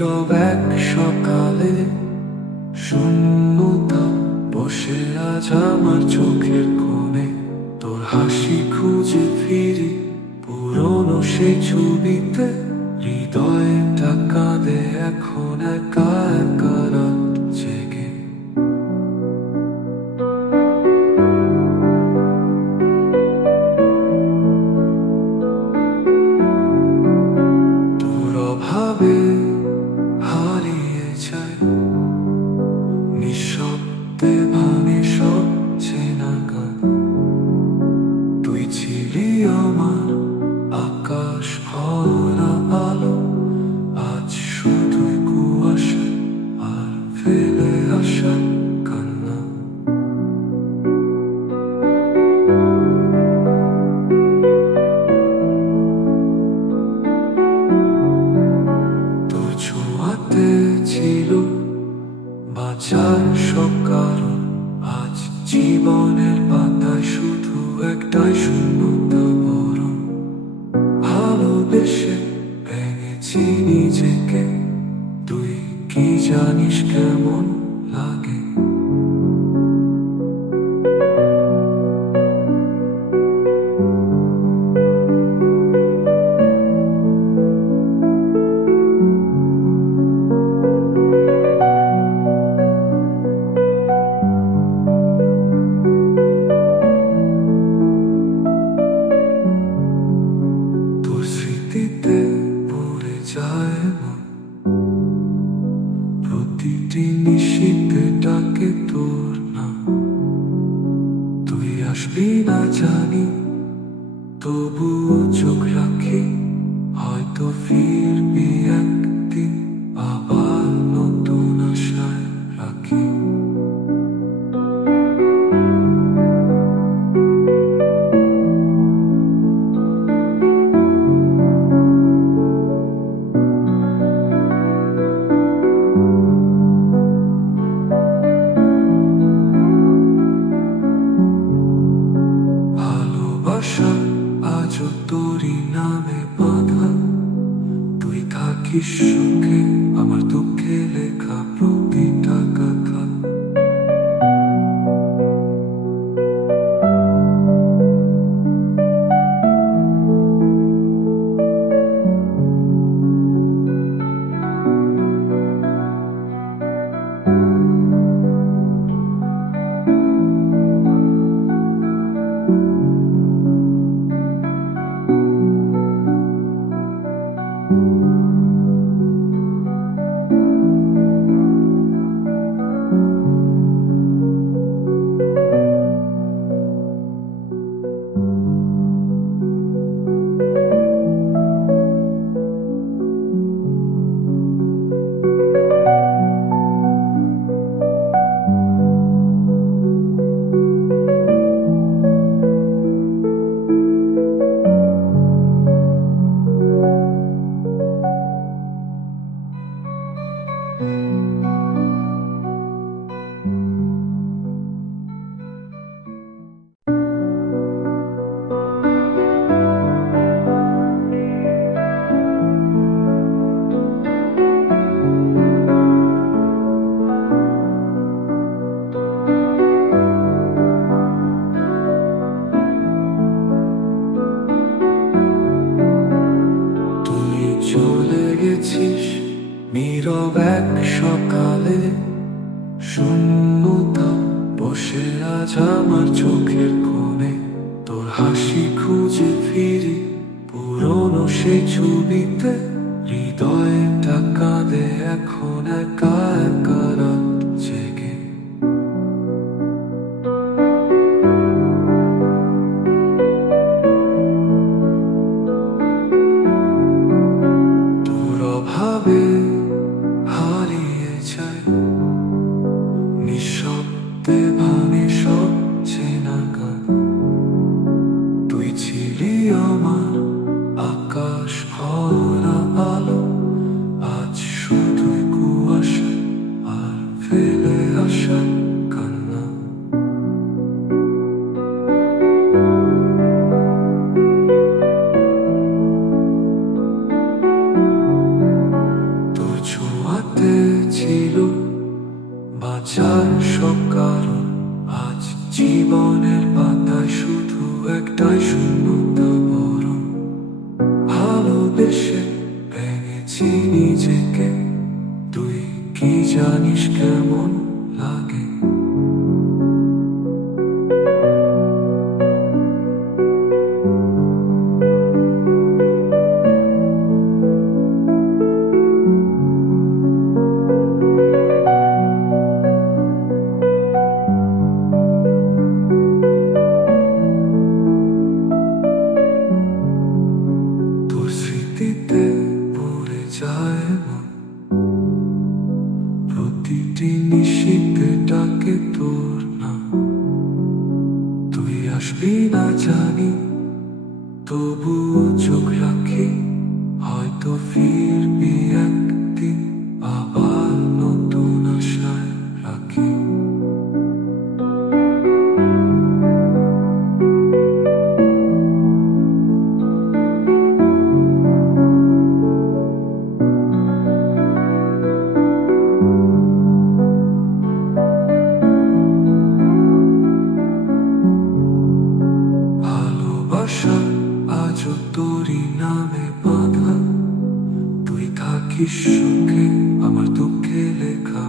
নীরব এক সকালে শূন্যতা বসে আজ আমার চোখের কোণে। তোর হাসি খুঁজে ফিরি পুরনো সেই ছবিতে। হৃদয়টা কাঁদে এখন একা একা রাত জেগে। তোর অভাবে হারিয়ে যায় নিঃশব্দে ভাঙে সব চেনা গান। তুই ছিলি আমার আকাশ ভরা আলো, আজ শুধুই কুয়াশা আর ফেলে আসা কান্না। তোর ছোঁয়াতে ছিল বাঁচার সব কারণ, আজ জীবনের পাতায় শুধু একটাই শূন্যতা বরং। ভালোবেসে ভেঙেছি নিজেকে, তুই কি জানিস কেমন লাগে। তোর স্মৃতিতে পড়ে যায় মন, প্রতিটি নিশীথে ডাকে তোর নাম। তুই আসবি না জানি, তবুও চোখ রাখি, হয়তো ফিরবি একদিন আবার নতুন আশায় রাখি। ভালোবাসা আজও তোরই নামে বাঁধা, তুই থাকিস সুখে আমার দুঃখে লেখা প্রতিটা কথা। চলে গেছিস নীরব এক সকালে, শূন্যতা বসে আজ আমার চোখের কোণে। তোর হাসি খুঁজে ফিরি পুরনো সেই ছবিতে। হৃদয়টা কাঁদে এখন একা একা রাত জেগে। ভাবে হারিয়ে যায় নিঃশব্দে ভাঙে সব চেনা গান। তুই ছিলি আমার আকাশ ভরা একটাই শূন্যতা বরং ভালোবেসে ভেঙেছি নিজেকে। তুই কি জানিস কেমন লাগে? তোর স্মৃতিতে পড়ে যায় মন, প্রতিটি নিশীথে ডাকে তোর নাম। তুই আসবি না জানি, তবুও চোখ রাখি, হয়তো ফিরবি একদিন, আবার নতুন আশায় রাখি। ভালোবাসা আজও তোরই নামে বাঁধা, তুই থাকিস সুখে আমার দুঃখে লেখা